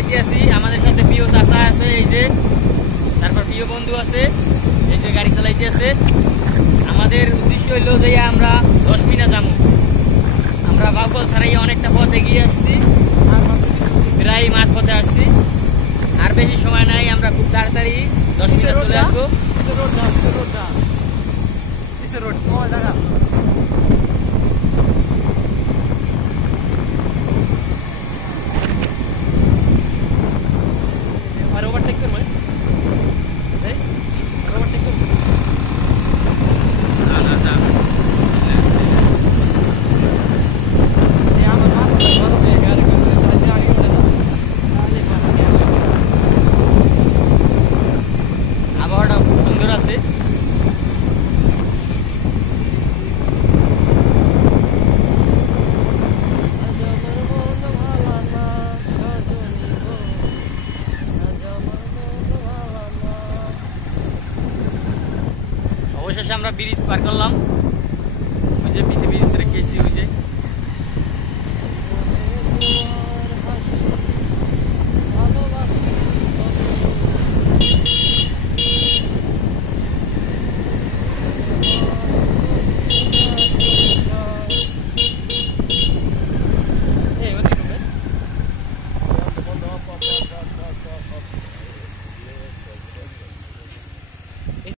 চালাইতে আছি। আমাদের সাথে প্রিয় চাচা আছে, এই যে, তারপর প্রিয় বন্ধু আছে, এই যে গাড়ি চালাইতে আছে। আমাদের উদ্দেশ্য হইলো যে আমরা 10 মিনিট যাবো। আমরা বাউকল ছাড়াই অনেকটা পথ এগিয়ে আসছি, প্রায় মাঝ পথে আসছি। আর বেশি সময় নাই, আমরা খুব তাড়াতাড়ি 10 মিনিট চলে আসবো। আর ওভারটেক করবো, ওভারটেক করবো। আবহাওয়াটা খুব সুন্দর আছে। অবশেষে আমরা ব্রিজ পার করলাম।